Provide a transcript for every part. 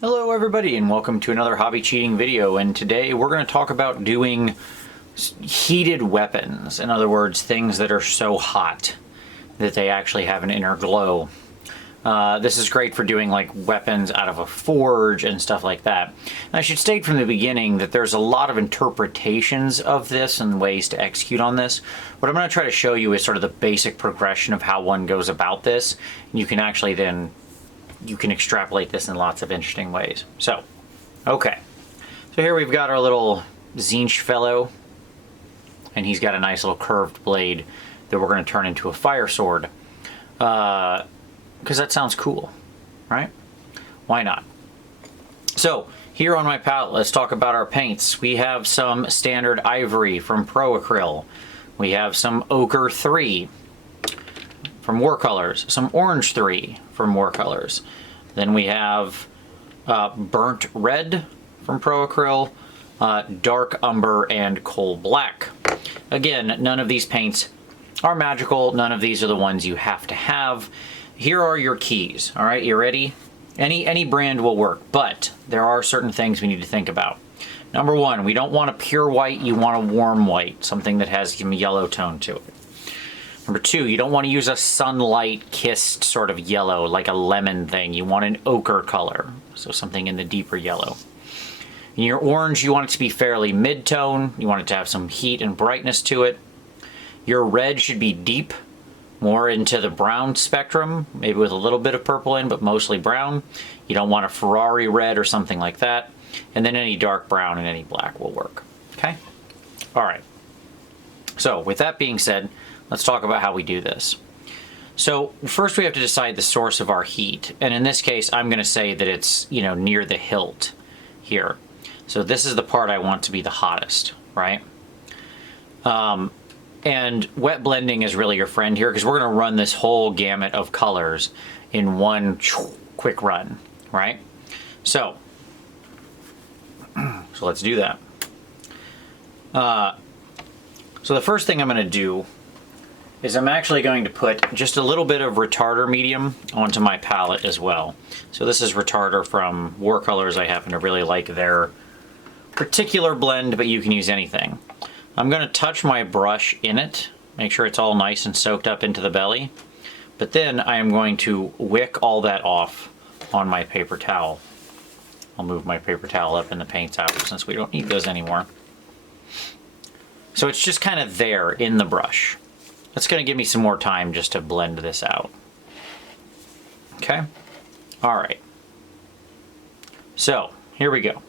Hello everybody and welcome to another hobby cheating video, and today we're going to talk about doing heated weapons. In other words, things that are so hot that they actually have an inner glow. This is great for doing like weapons out of a forge and stuff like that. And I should state from the beginning that there's a lot of interpretations of this and ways to execute on this. What I'm going to try to show you is sort of the basic progression of how one goes about this. And you can actually then extrapolate this in lots of interesting ways. So, okay. So here we've got our little Zinch fellow, and he's got a nice little curved blade that we're going to turn into a fire sword. Because that sounds cool, right? Why not? So, here on my palette, let's talk about our paints. We have some standard ivory from Pro Acryl. We have some ochre 3 from Watercolors, some orange 3 from Watercolors. Then we have burnt red from Pro Acryl, dark umber, and coal black. Again, none of these paints are magical. None of these are the ones you have to have. Here are your keys. All right, you ready? Any brand will work, but there are certain things we need to think about. Number one, we don't want a pure white. You want a warm white, something that has some yellow tone to it. Number two, you don't want to use a sunlight-kissed sort of yellow, like a lemon thing. You want an ochre color, so something in the deeper yellow. In your orange, you want it to be fairly mid-tone. You want it to have some heat and brightness to it. Your red should be deep, more into the brown spectrum, maybe with a little bit of purple in, but mostly brown. You don't want a Ferrari red or something like that. And then any dark brown and any black will work, okay? All right. So with that being said, let's talk about how we do this. So first we have to decide the source of our heat. And in this case, I'm going to say that it's, near the hilt here. So this is the part I want to be the hottest, right? And wet blending is really your friend here because we're going to run this whole gamut of colors in one quick run, right? So let's do that. So the first thing I'm going to do is I'm actually going to put just a little bit of retarder medium onto my palette as well. So this is retarder from Watercolors. I happen to really like their particular blend, but you can use anything. I'm going to touch my brush in it, make sure it's all nice and soaked up into the belly, but then I am going to wick all that off on my paper towel. I'll move my paper towel up and the paint's out since we don't need those anymore. So it's just kind of there in the brush. That's going to give me some more time just to blend this out. Okay? All right. So, here we go.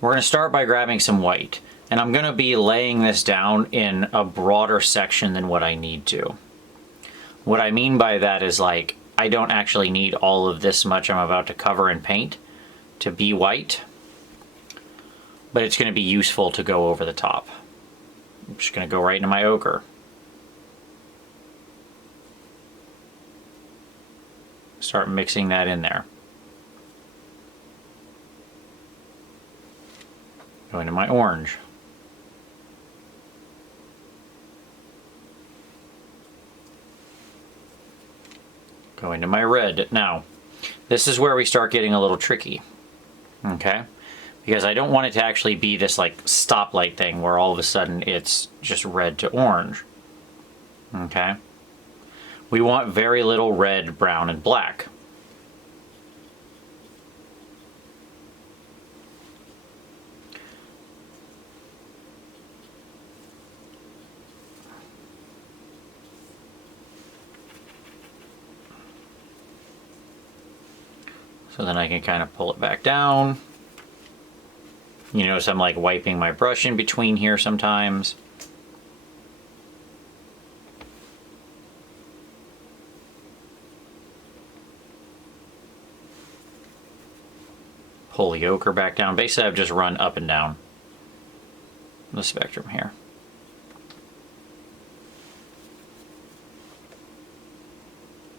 We're going to start by grabbing some white. And I'm going to be laying this down in a broader section than what I need to. What I mean by that is like, I don't actually need all of this much I'm about to cover in paint to be white. But it's going to be useful to go over the top. I'm just going to go right into my ochre. Start mixing that in there. Go into my orange. Go into my red. Now, this is where we start getting a little tricky, okay? Because I don't want it to actually be this like stoplight thing where all of a sudden it's just red to orange, okay? We want very little red, brown, and black. So then I can kind of pull it back down. You notice I'm like wiping my brush in between here sometimes. Pull the ochre back down. Basically I've just run up and down the spectrum here.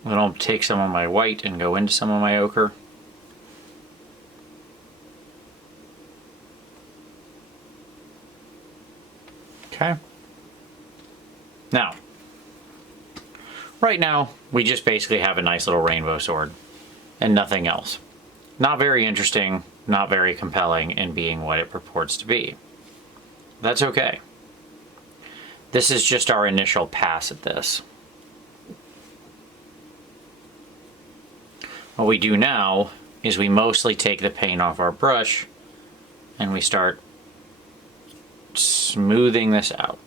Then I'll take some of my white and go into some of my ochre. Okay. Now, Right now, we just basically have a nice little rainbow sword and nothing else. Not very interesting, not very compelling in being what it purports to be. That's okay. This is just our initial pass at this. What we do now is we mostly take the paint off our brush and we start smoothing this out.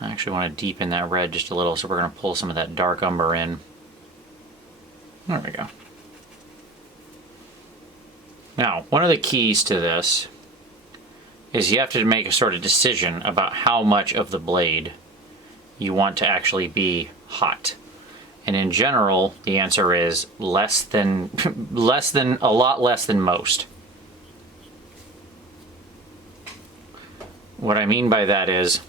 I actually want to deepen that red just a little, so we're going to pull some of that dark umber in. There we go. Now, one of the keys to this is you have to make a sort of decision about how much of the blade you want to actually be hot. And in general, the answer is less than, a lot less than most. What I mean by that is,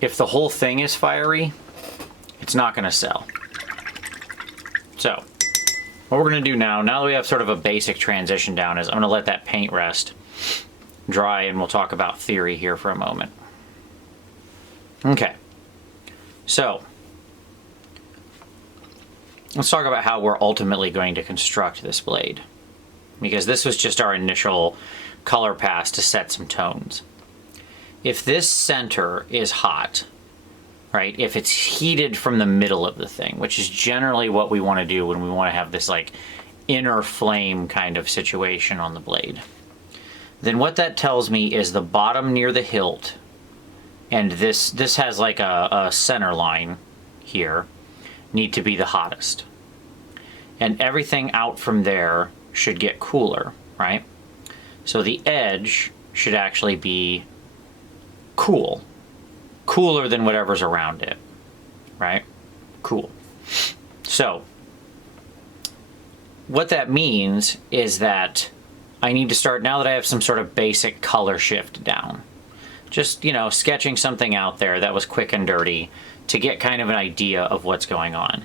if the whole thing is fiery, it's not going to sell. So, what we're going to do now that we have sort of a basic transition down, is I'm going to let that paint rest, dry, and we'll talk about theory here for a moment. Okay, so let's talk about how we're ultimately going to construct this blade, because this was just our initial color pass to set some tones. If this center is hot, right, if it's heated from the middle of the thing, which is generally what we want to do when we want to have this like inner flame kind of situation on the blade, then what that tells me is the bottom near the hilt, and this has like a center line here, need to be the hottest. And everything out from there should get cooler, right? So the edge should actually be cooler than whatever's around it, right? Cool. So what that means is that I need to start, now that I have some sort of basic color shift down, just, you know, sketching something out there that was quick and dirty to get kind of an idea of what's going on.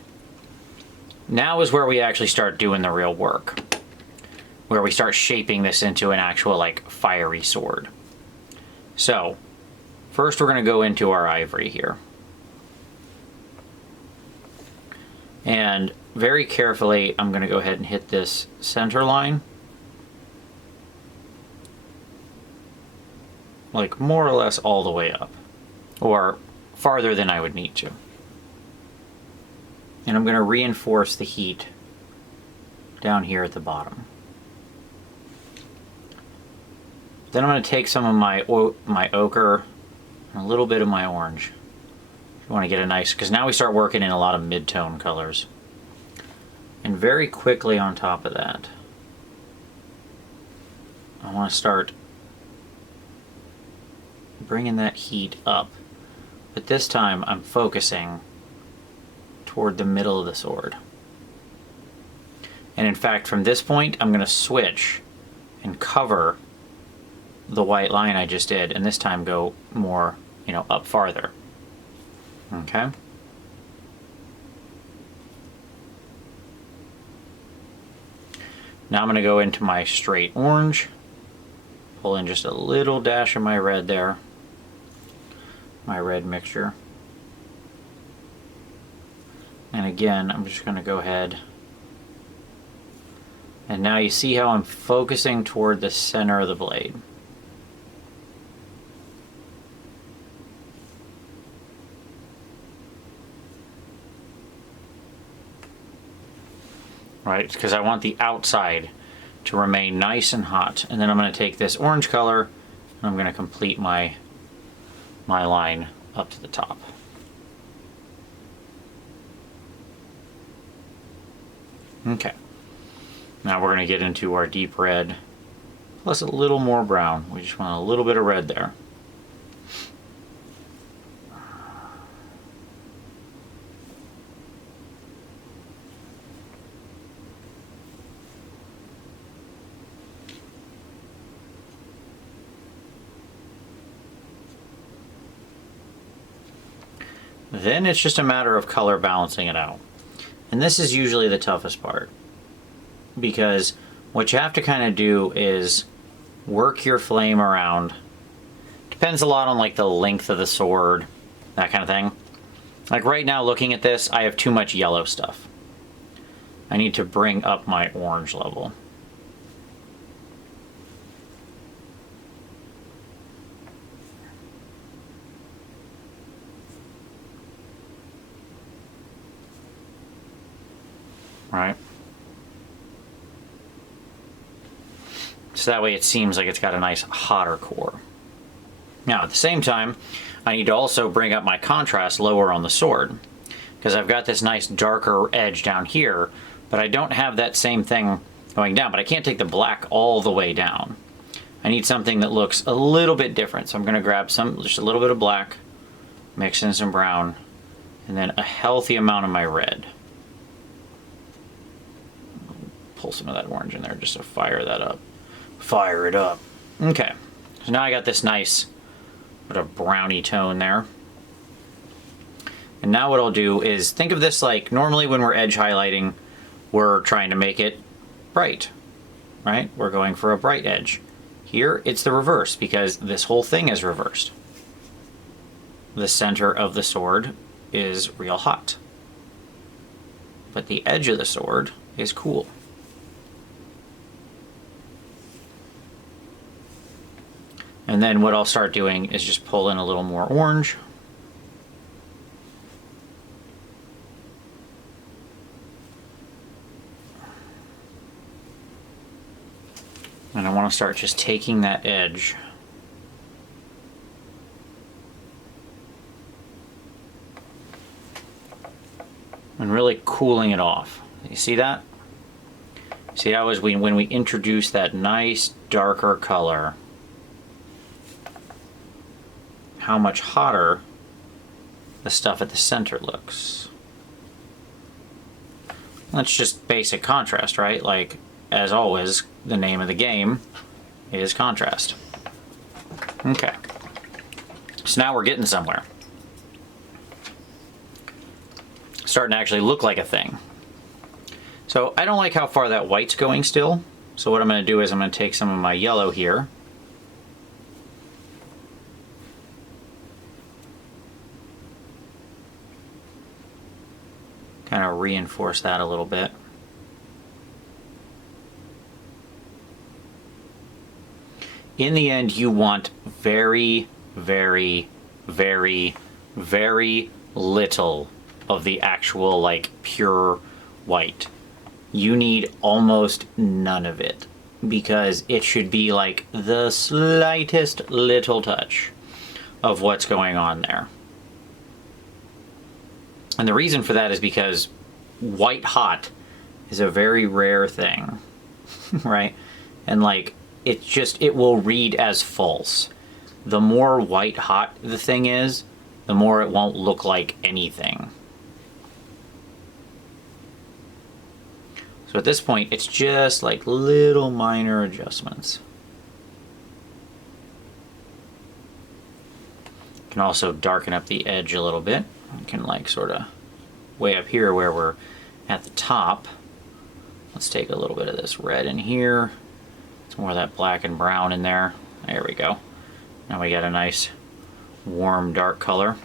Now is where we actually start doing the real work, where we start shaping this into an actual like fiery sword. So first we're going to go into our ivory here. And very carefully, I'm going to go ahead and hit this center line, like more or less all the way up, or farther than I would need to. And I'm going to reinforce the heat down here at the bottom. Then I'm going to take some of my ochre and a little bit of my orange. You want to get a nice, because now we start working in a lot of mid-tone colors. And very quickly on top of that, I want to start bringing that heat up. But this time I'm focusing toward the middle of the sword. And in fact, from this point, I'm going to switch and cover the white line I just did, and this time go more, you know, up farther. Okay? Now I'm going to go into my straight orange, pull in just a little dash of my red there, my red mixture. And again, I'm just going to go ahead. And now you see how I'm focusing toward the center of the blade. Right, because I want the outside to remain nice and hot. And then I'm going to take this orange color and I'm going to complete my line up to the top. Okay, now we're going to get into our deep red plus a little more brown. We just want a little bit of red there. Then it's just a matter of color balancing it out. And this is usually the toughest part, because what you have to kind of do is work your flame around. Depends a lot on like the length of the sword, that kind of thing. Like right now, looking at this, I have too much yellow stuff. I need to bring up my orange level. Right? So that way it seems like it's got a nice hotter core. Now at the same time, I need to also bring up my contrast lower on the sword, because I've got this nice darker edge down here, but I don't have that same thing going down, but I can't take the black all the way down. I need something that looks a little bit different. So I'm gonna grab just a little bit of black, mix in some brown, and then a healthy amount of my red. Pull some of that orange in there just to fire that up. Fire it up. Okay, so now I got this nice bit of browny tone there. And now what I'll do is think of this like normally when we're edge highlighting, we're trying to make it bright, right? We're going for a bright edge. Here it's the reverse because this whole thing is reversed. The center of the sword is real hot, but the edge of the sword is cool. And then what I'll start doing is just pull in a little more orange. And I want to start just taking that edge and really cooling it off. You see that? See, that was when we introduced that nice darker color, how much hotter the stuff at the center looks. That's just basic contrast, right? Like, as always, the name of the game is contrast. Okay. So now we're getting somewhere. Starting to actually look like a thing. So I don't like how far that white's going still. So what I'm going to do is I'm going to take some of my yellow here. Kind of reinforce that a little bit. In the end, you want very, very, very, very little of the actual like pure white. You need almost none of it because it should be like the slightest little touch of what's going on there. And the reason for that is because white hot is a very rare thing, right? And like, it will read as false. The more white hot the thing is, the more it won't look like anything. So at this point, it's just like little minor adjustments. You can also darken up the edge a little bit. You can like sort of way up here where we're at the top. Let's take a little bit of this red in here. It's more of that black and brown in there. There we go. Now we got a nice warm dark color.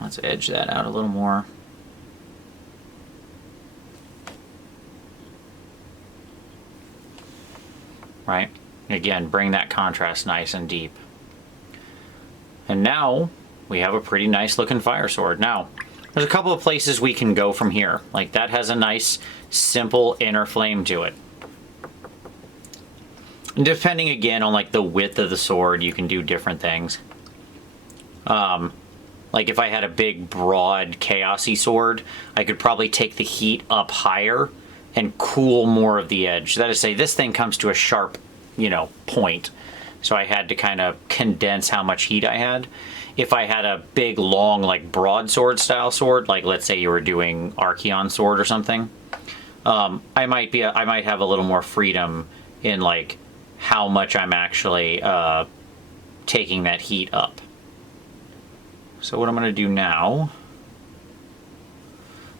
Let's edge that out a little more. Right? Again, bring that contrast nice and deep. And now we have a pretty nice looking fire sword. Now, there's a couple of places we can go from here. Like that has a nice, simple inner flame to it. And depending again on like the width of the sword, you can do different things. Like if I had a big, broad, chaosy sword, I could probably take the heat up higher and cool more of the edge. That is to say, this thing comes to a sharp, point. So I had to kind of condense how much heat I had. If I had a big, long, like broadsword style sword, like let's say you were doing Archeon sword or something, I might have a little more freedom in like how much I'm actually taking that heat up. So what I'm going to do now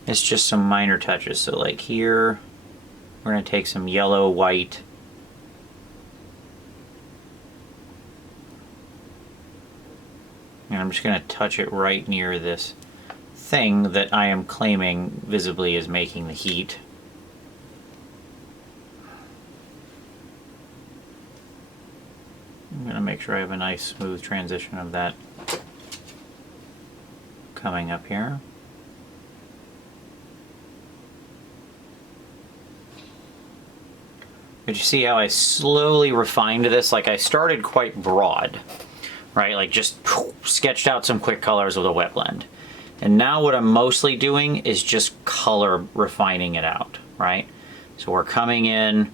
is just some minor touches. So like here, we're going to take some yellow, white, and I'm just going to touch it right near this thing that I am claiming visibly is making the heat. I'm going to make sure I have a nice smooth transition of that coming up here. But you see how I slowly refined this? Like I started quite broad, right? Like just sketched out some quick colors with a wet blend. And now what I'm mostly doing is just color refining it out, right? So we're coming in,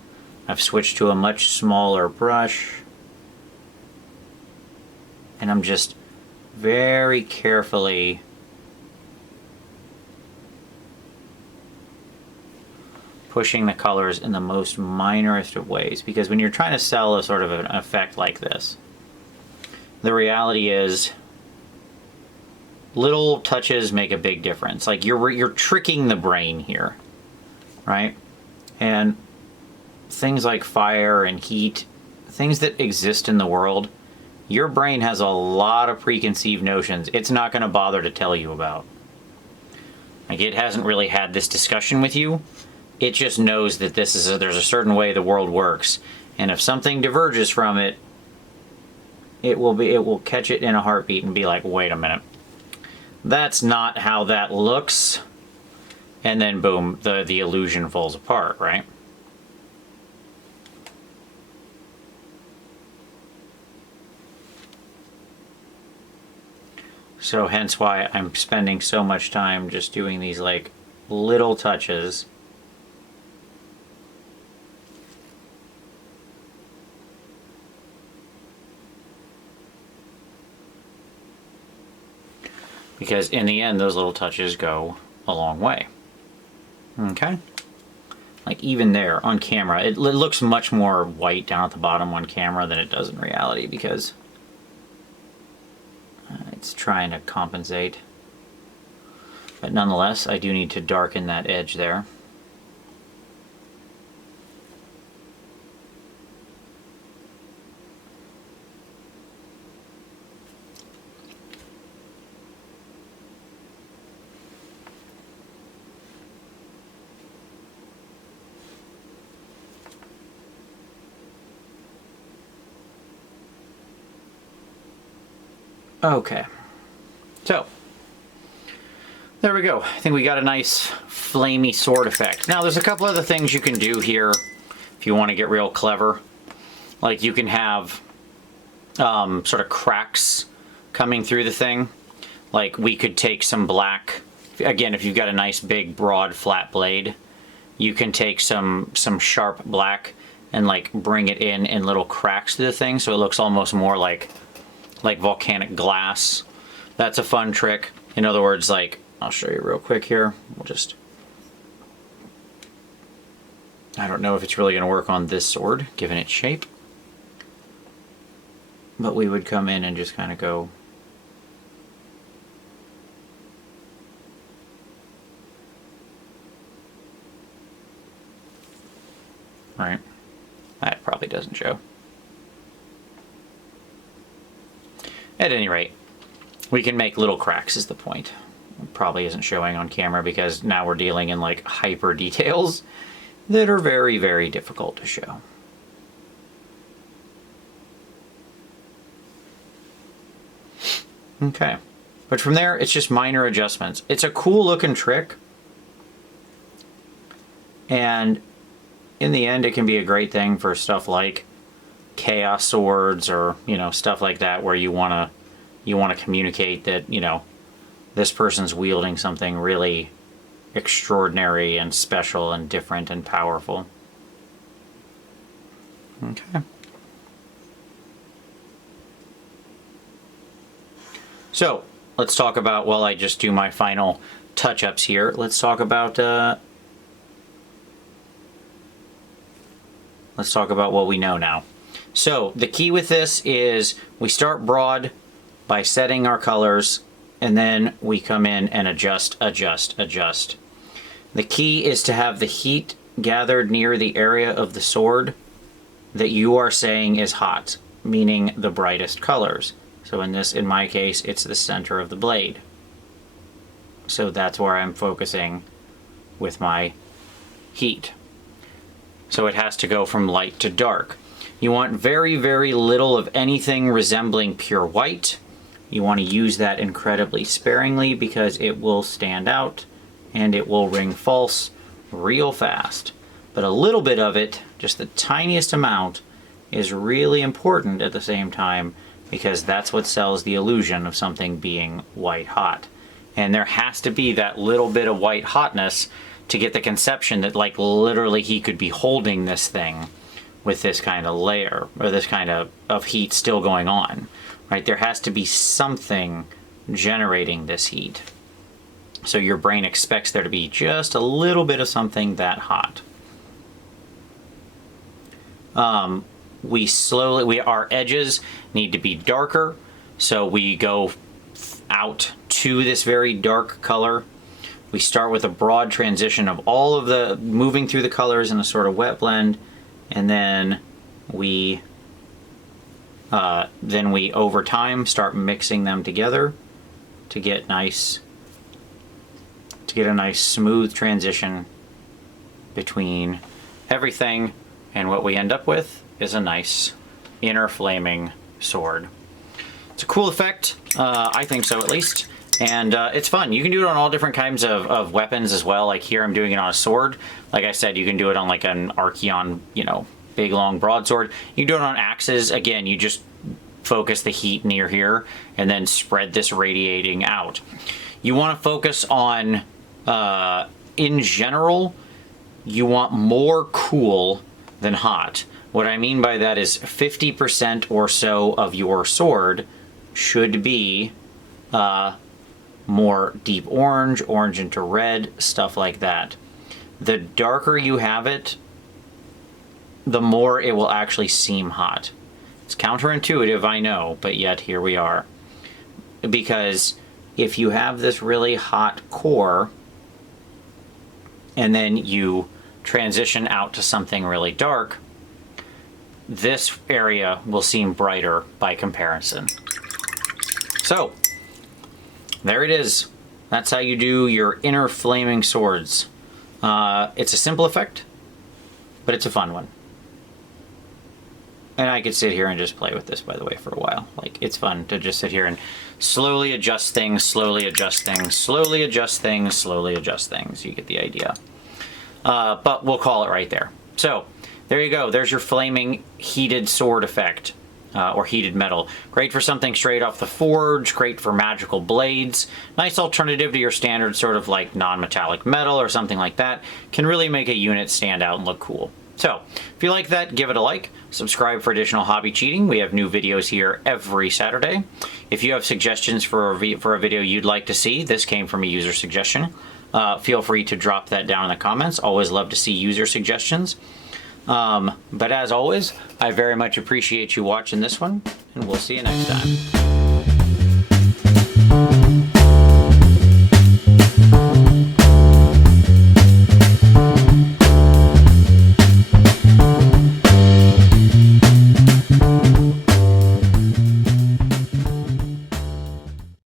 I've switched to a much smaller brush, and I'm just very carefully pushing the colors in the most minorest of ways, because when you're trying to sell a sort of an effect like this, the reality is little touches make a big difference. Like you're tricking the brain here, right? And things like fire and heat, things that exist in the world, your brain has a lot of preconceived notions it's not going to bother to tell you about. Like it hasn't really had this discussion with you. It just knows that there's a certain way the world works, and if something diverges from it, it will catch it in a heartbeat and be like, wait a minute, that's not how that looks, and then boom, the illusion falls apart, right? So hence why I'm spending so much time just doing these like little touches. Because in the end, those little touches go a long way. Okay? Like even there on camera, it looks much more white down at the bottom on camera than it does in reality, because it's trying to compensate. But nonetheless, I do need to darken that edge there. Okay, so there we go. I think we got a nice flamey sword effect. Now there's a couple other things you can do here if you want to get real clever. Like you can have sort of cracks coming through the thing. Like we could take some black, again, if you've got a nice big broad flat blade, you can take some sharp black and like bring it in little cracks to the thing, so it looks almost more like volcanic glass. That's a fun trick. In other words, like, I'll show you real quick here. We'll just, I don't know if it's really going to work on this sword, given its shape. But we would come in and just kind of go right. That probably doesn't show. At any rate, we can make little cracks is the point. It probably isn't showing on camera because now we're dealing in like hyper details that are very, very difficult to show. Okay, but from there, it's just minor adjustments. It's a cool looking trick, and in the end, it can be a great thing for stuff like chaos swords, or stuff like that, where you want to communicate that this person's wielding something really extraordinary and special and different and powerful. Okay. So let's talk about, while I just do my final touch-ups here, let's talk about what we know now. So the key with this is we start broad by setting our colors and then we come in and adjust, adjust, adjust. The key is to have the heat gathered near the area of the sword that you are saying is hot, meaning the brightest colors. So in my case, it's the center of the blade. So that's where I'm focusing with my heat. So it has to go from light to dark. You want very, very little of anything resembling pure white. You want to use that incredibly sparingly because it will stand out and it will ring false real fast. But a little bit of it, just the tiniest amount, is really important at the same time because that's what sells the illusion of something being white hot. And there has to be that little bit of white hotness to get the conception that like literally he could be holding this thing with this kind of layer or this kind of heat still going on, right? There has to be something generating this heat. So your brain expects there to be just a little bit of something that hot. Our edges need to be darker, so we go out to this very dark color. We start with a broad transition of all of the moving through the colors in a sort of wet blend, and then we over time start mixing them together to get a nice smooth transition between everything, and what we end up with is a nice inner flaming sword. It's a cool effect, I think so at least, and it's fun. You can do it on all different kinds of weapons as well. Like here I'm doing it on a sword. Like I said, you can do it on like an Archeon, big long broadsword. You can do it on axes. Again, you just focus the heat near here and then spread this radiating out. You want to focus on, in general, you want more cool than hot. What I mean by that is 50% or so of your sword should be more deep orange, orange into red, stuff like that. The darker you have it, the more it will actually seem hot. It's counterintuitive, I know, but yet here we are. Because if you have this really hot core and then you transition out to something really dark, this area will seem brighter by comparison. So, there it is. That's how you do your inner flaming swords. It's a simple effect, but it's a fun one. And I could sit here and just play with this, by the way, for a while. Like, it's fun to just sit here and slowly adjust things, slowly adjust things, slowly adjust things, slowly adjust things. You get the idea. But we'll call it right there. So, there you go. There's your flaming heated sword effect, or heated metal. Great for something straight off the forge, great for magical blades. Nice alternative to your standard sort of like non-metallic metal or something like that. Can really make a unit stand out and look cool. So, if you like that, give it a like. Subscribe for additional hobby cheating. We have new videos here every Saturday. If you have suggestions for a video you'd like to see, this came from a user suggestion. Feel free to drop that down in the comments. Always love to see user suggestions. But as always, I very much appreciate you watching this one, and we'll see you next time.